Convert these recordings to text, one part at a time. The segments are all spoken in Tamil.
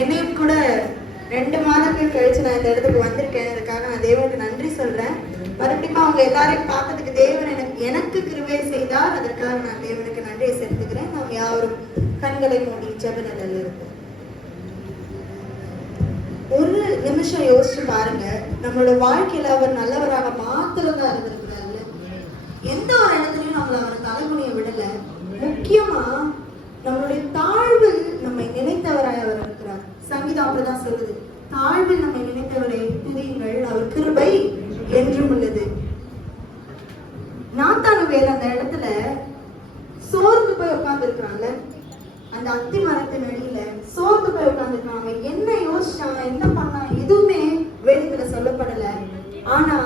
என்னையும் கூட 2 மாதங்கள் கழிச்சு நான் இந்த இடத்துக்கு வந்திருக்கேன். அதுக்காக நான் தேவனுக்கு நன்றி சொல்றேன். மறுபடியும் அவங்க எல்லாரையும் பார்க்கறதுக்கு தேவன் எனக்கு கிருபை செய்தார். அதற்காக நான் தேவனுக்கு நன்றியை செலுத்துகிறேன். நாம் யாவரும் கண்களை மூடி ஜெப நிலையில் இருப்போம். ஒரு நிமிஷம் யோசிச்சு பாருங்க, நம்மளோட வாழ்க்கையில அவர் நல்லவராக மாத்திரம்தான் இருந்திருக்கிறாரு. எந்த ஒரு இடத்துலயும் நம்மள அவர் தலைமுனியை விடல. முக்கியமா நம்மளுடைய தாழ்வில் நம்மை நினைத்தவராய் அவர் இருக்கிறார். சங்கீதம் அப்படிதான் சொல்லுது, தாழ்வில் நம்மை நினைத்தவரை துதியுங்கள், அவர் கிருபை என்றும் உள்ளது. நாத்தானுவேல் அந்த இடத்துல சோர்ந்து போய் உட்கார்ந்து இருக்கிறான்ல, அந்த அத்தி மரத்தின் அடியில சோர்ந்து போய் உட்கார்ந்துருக்கான். அவன் என்ன யோசிச்சான், என்ன பண்ணான், எதுவுமே வேதத்துல சொல்லப்படல. ஆனா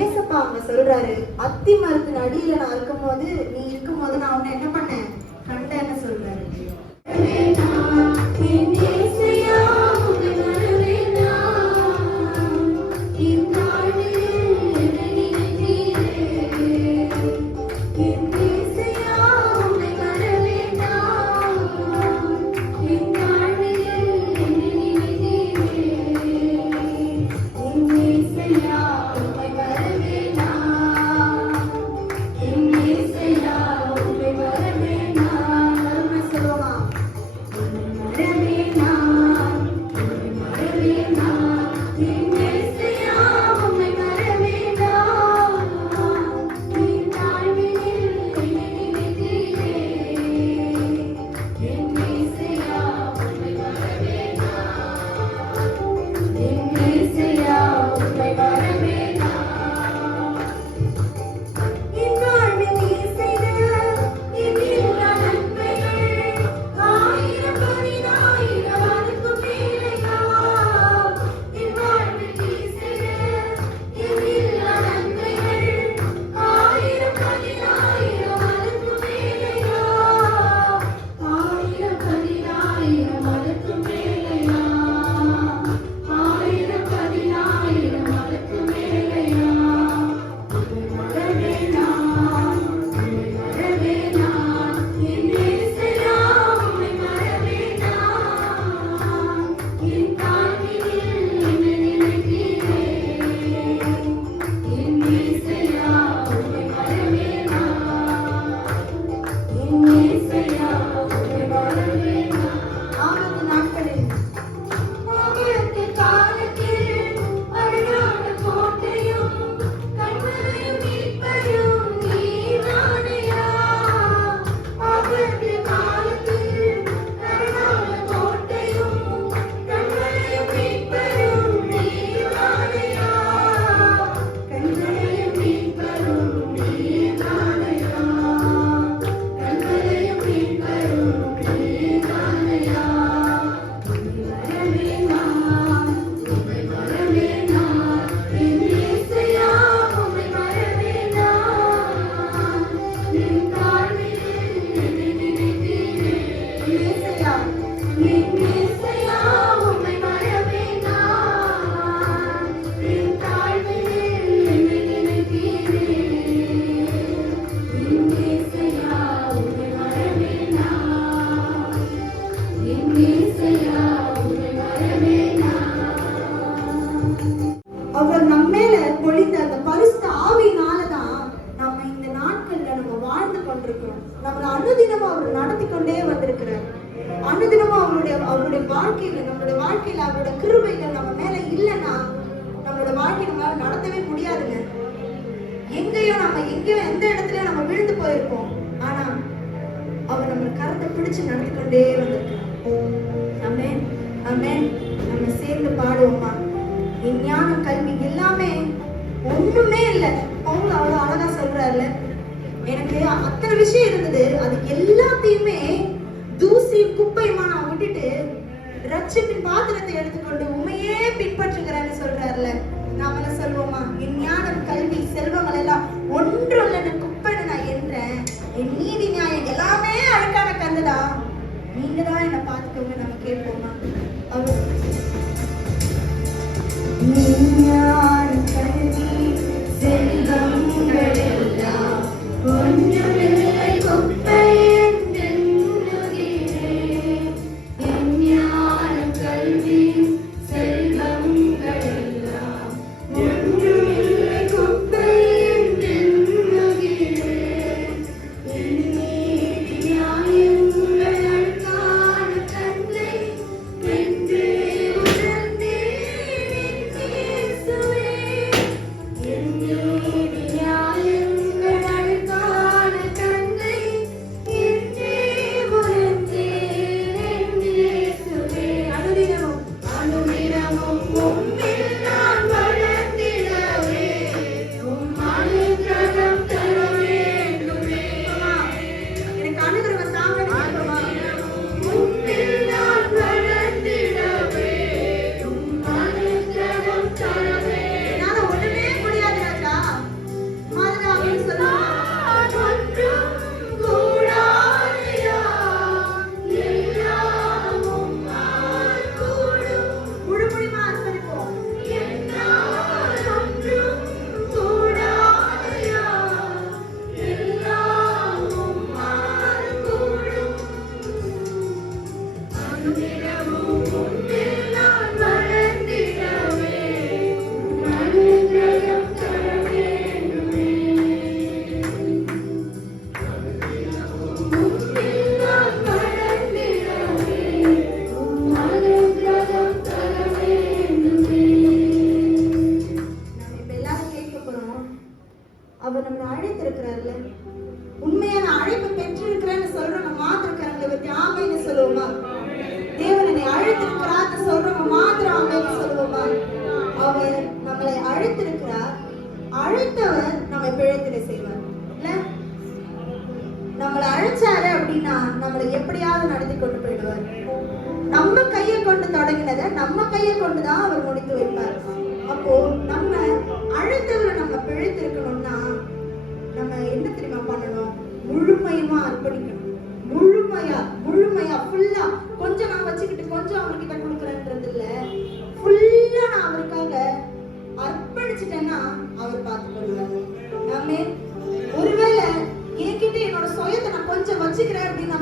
ஏசப்பா அவங்க சொல்றாரு, அத்தி மரத்தின் அடியில நான் இருக்கும்போது, நீ இருக்கும்போது நான் உன்னை என்ன பண்ணேன் கண்டேன்னு சொல்றாரு. அவர் நம்ம மேல பொழிந்த அந்த பரிசுத்த ஆவியினாலதான் நம்ம இந்த நாட்கள்ல நம்ம வாழ்ந்து கொண்டிருக்கிறோம். நம்மளை அனுதினமும் அவர் நடத்தி கொண்டே வந்திருக்கிறார். அனுதினமும் அவருடைய வாழ்க்கையில, நம்மளுடைய வாழ்க்கையில அவரோட கிருபைகள் நம்ம மேல இல்லைன்னா நம்மளோட வாழ்க்கை நம்மளால நடத்தவே முடியாதுங்க. எங்கேயோ எந்த இடத்துலயும் நம்ம விழுந்து போயிருப்போம். ஆனா அவர் நம்ம கரத்தை பிடிச்சு நடத்தி கொண்டே வந்திருக்கிறார். ஆமென், ஆமென். நம்ம சேர்ந்து பாடுவோமா? ஞானம், கல்வி எல்லாமே ஒண்ணுமே இல்லை. அவங்க அவ்வளவு அழகா சொல்றாருல, எனக்கு அத்தனை விஷயம் இருந்தது, அது எல்லாத்தையுமே தூசி குப்பையுமா நான் விட்டுட்டு ரட்சிப்பின் பாத்திரத்தை எடுத்துக்கொண்டு உண்மையே பின்பற்றுகிறேன்னு சொல்றாருல. நாம என்ன சொல்வோமா? என் ஞானம், கல்வி, செல்வங்கள் எல்லாம் ஒன்றும் குப்பைன்னு நான் என்றேன். என் நீதி, நியாயம் எல்லாமே அழுக்கான கந்தடா, நீங்க தான் என்ன பார்த்துக்கோங்க. நம்ம கேட்போமா? அவர் ஞானம், கல்வி, செல்வங்கள் எல்லாம் ஒன்றுமில்லை குப்பை. ஞானம், ஆமென் சொல்லுவோமா? அவர் நம்மளை அழைத்திருக்கிறார், அழைத்தவர் நம்மை பிழைத்திட செய்வார். இல்ல, நம்மளை அழைச்சாரு அப்படின்னா நம்மளை எப்படியாவது நடத்தி கொண்டு போயிடுவார். நம்ம கையை கொண்டு தொடங்கினதை நம்ம கையை கொண்டுதான் அவர் முடித்து வைப்பார். அப்போ நம்ம அழைத்தவரை நம்ம பிழைத்திருக்கணும்னா நம்ம என்ன தெரியுமா பண்ணணும்? முழுமையுமா அர்ப்பணிக்கணும். முழுமையா ஃபுல்லா. கொஞ்சம் நான் வச்சுக்கிட்டு கொஞ்சம் அவர்கிட்ட கொடுக்குறேன்றது இல்ல, ஃபுல்லா நான் அவருக்காக அர்ப்பணிச்சிட்டேன்னா அவர் பார்த்து கொள்வாரு. ஆமென். ஒருவேளை என்கிட்ட என்னோட சுயத்தை நான் கொஞ்சம் வச்சுக்கிறேன் அப்படின்னு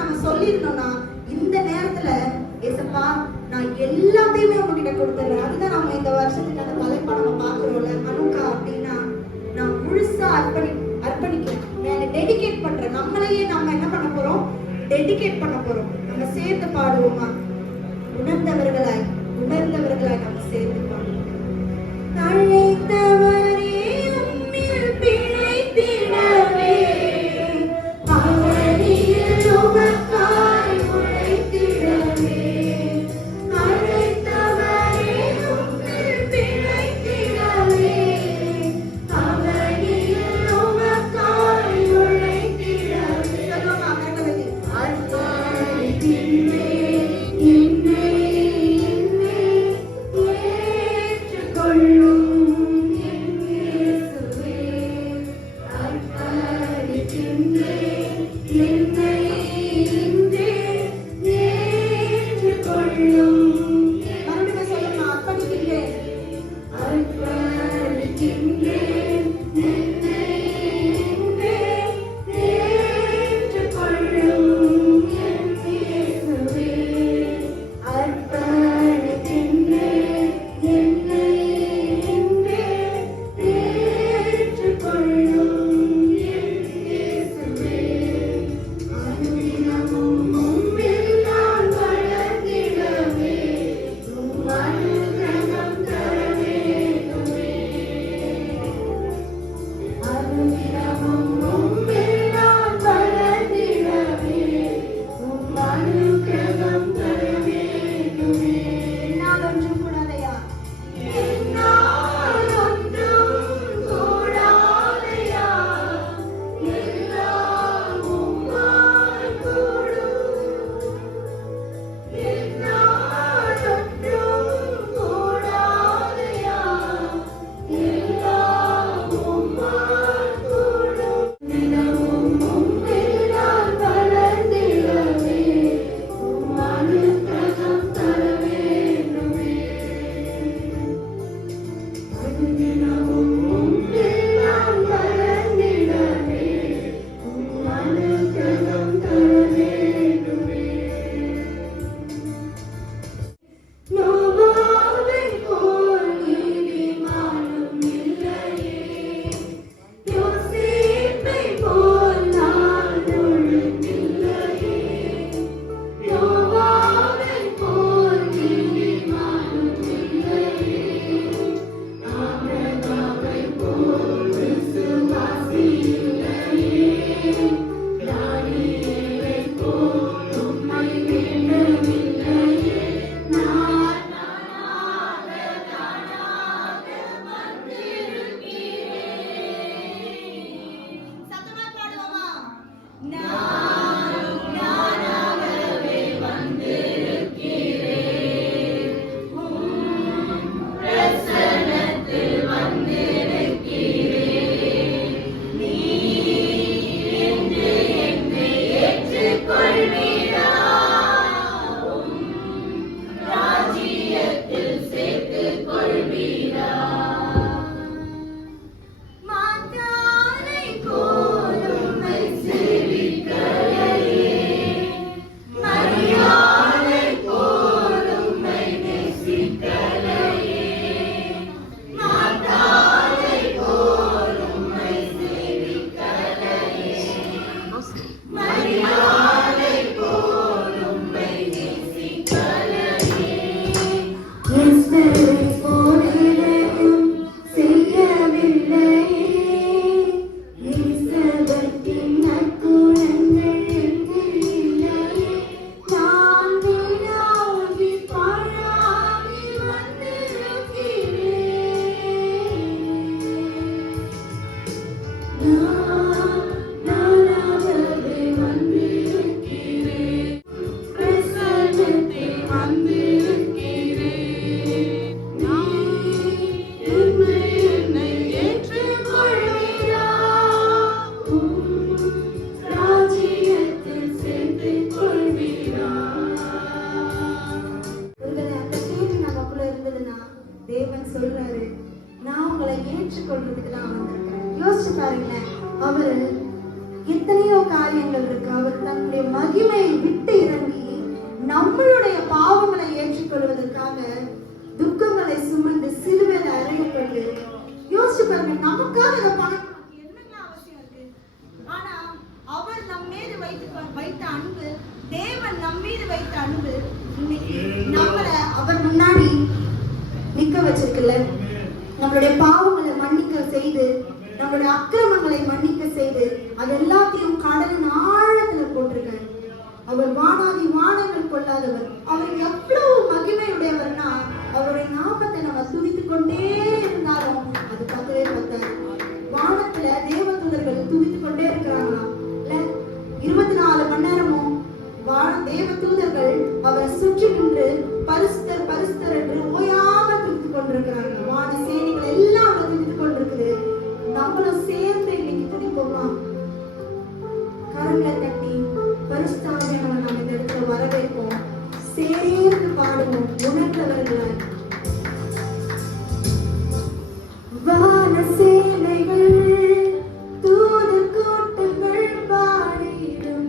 நம்ம சொல்லிருந்தோம்னா இந்த நேரத்துல ஏசப்பா நான் எல்லாத்தையுமே உங்ககிட்ட கொடுத்துறேன். அதுதான் நம்ம இந்த வருஷத்துக்கான தலைப்பா நம்ம பாக்குறோம்ல, அனுக்கா அப்படின்னா நான் முழுசா அர்ப்பணிக்கிறேன், நான் டெடிகேட் பண்றேன். நம்மளையே நம்ம என்ன பண்ண போறோம்? டெடிகேட் பண்ண போறோம். நம்ம சேர்த்து பாடுவோமா? உணர்ந்தவர்களாய் நம்ம சேர்த்து பாடுவோம். அழைத்தவரே உம்மில் பிழைத்திடவே, அவரில் உமக்காய் உழைத்திடவே. அழைத்தவரே உம்மில் பிழைத்திடவே, அவரில் உமக்காய் உழைத்திடவே. சொல்லுமா கர்த்தருக்கு அர்ப்பணிக்கின்றேன் என்னை ஏற்றுக்கொள்ளும். ஏற்றுக்கொள்றதுக்கு தான் வந்திருக்கிறேன். யோசிச்சு பாருங்களேன், அவர் எத்தனையோ காரியங்கள் இருக்கு. அவர் தன்னுடைய மகிமையை விட்டு இறங்கி நம்மளுடைய பாவங்களை ஏற்றுக்கொள்வதற்காக துக்கங்களை சுமந்து சிலுவையில் அறையப்பட்டு, யோசிச்சு பாருங்க, நமக்காக இதை பண்ணணும் என்னங்க அவசியம் இருக்கு? ஆனா அவர் நம் மீது வைத்த அன்பு, தேவன் நம் மீது வைத்த அன்பு இன்னைக்கு நம்மள அவர் முன்னாடி நிக்க வச்சிருக்குல்ல. நம்மளுடைய பாவங்களை மன்னிக்க செய்து, நம்மளுடைய அக்கிரமங்களை மன்னிக்க செய்து, அது எல்லாத்தையும் கடலின் ஆழத்துல போட்டிருக்காரு. அவர் வானாதி வானங்கள் கொள்ளாதவர். அவர் எவ்வளவு மகிமையுடையவர்னா, அவருடைய நாமத்தை நம்ம துதித்துக் கொண்டே இருந்தாலும் அது பத்தவே பத்தாது. வானத்துல தேவதூதர்கள் துதித்துக் கொண்டே இருக்கிறாங்களாம். 24 மணி நேரமும் தேவ தூதர்கள் அவரை சுற்றி நின்று பரிசுத்தர் பரிசுத்தர் என்று ஓயாம துதித்துக் கொண்டிருக்கிறாங்க. வான சேனைகள் எல்லாம் அவரை துதித்துக் கொண்டிருக்குது. நம்மளும் சேர்ந்து இன்னைக்கு துதிப்போமா? கரங்களை தட்டி பரிசுத்தாவியானவரை நம்ம இந்த இடத்துல வரவேற்போம். சேர்ந்து பாடுவோம் உணர்ந்தவர்களாய். வான சேனைகள் தூதர் கூட்டங்கள் பாடிடும்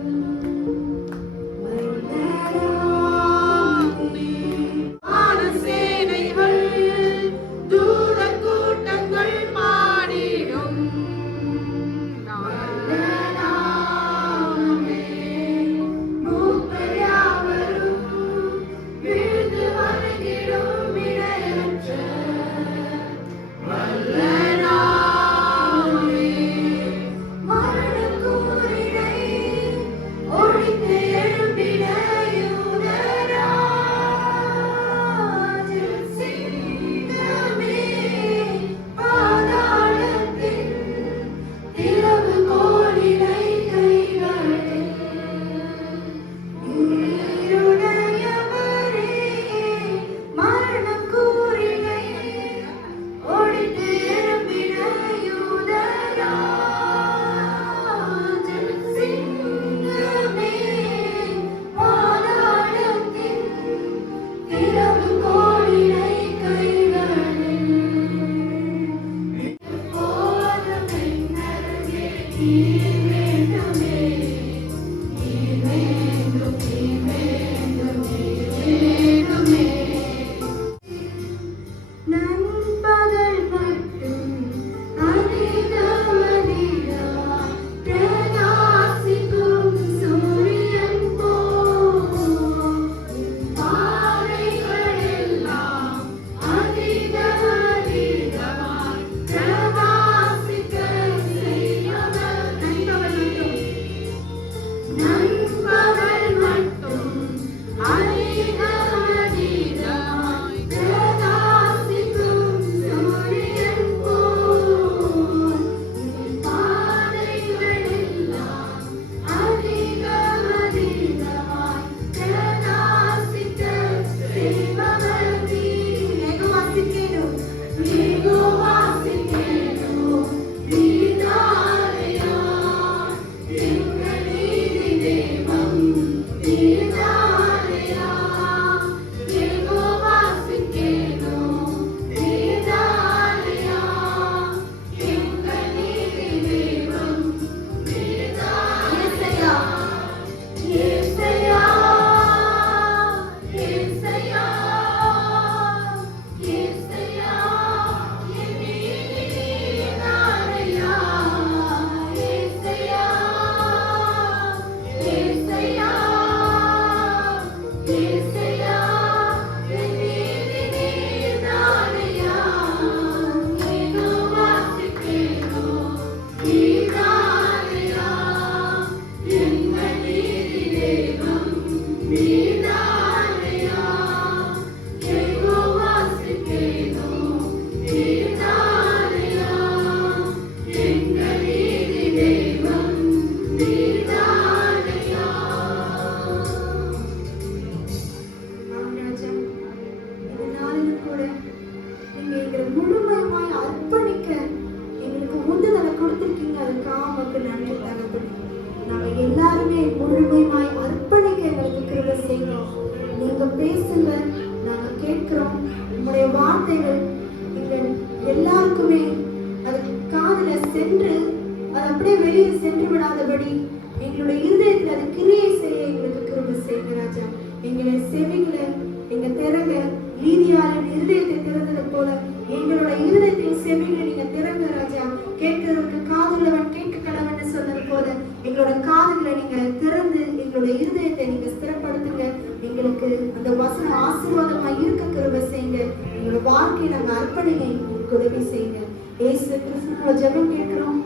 வார்த்தைகள் எங்கள் எல்லாருக்குமே நின்று அது அப்படியே வெளியே சென்று விடாதபடி எங்களுடைய இருதயத்தில் அது கிரியை செய்ய எங்களுக்கு கிருபை செய்யுங்க ராஜா. எங்களுடைய செவிகளை எங்க திறங்க, லீதியாரின் இருதயத்தை திறந்தது போல எங்களோட இருதயத்தின் செவிகளை நீங்க திறங்க ராஜா. கேட்கிறதுக்கு காதுள்ளவன் கேட்க கடவன் சொன்னது போல எங்களோட காதுகளை நீங்க திறந்து எங்களுடைய இருதயத்தை நீங்க ஸ்திரப்படுத்துங்க. எங்களுக்கு அந்த வசனம் ஆசீர்வாதமா இருக்க கிருபை செய்யுங்க. எங்களோட வாழ்க்கையை நாங்க அர்ப்பணிங்க, எங்களுக்கு உதவி செய்யுங்க. இயேசு கிறிஸ்துவின் ஜெபம் கேட்கிறோம்.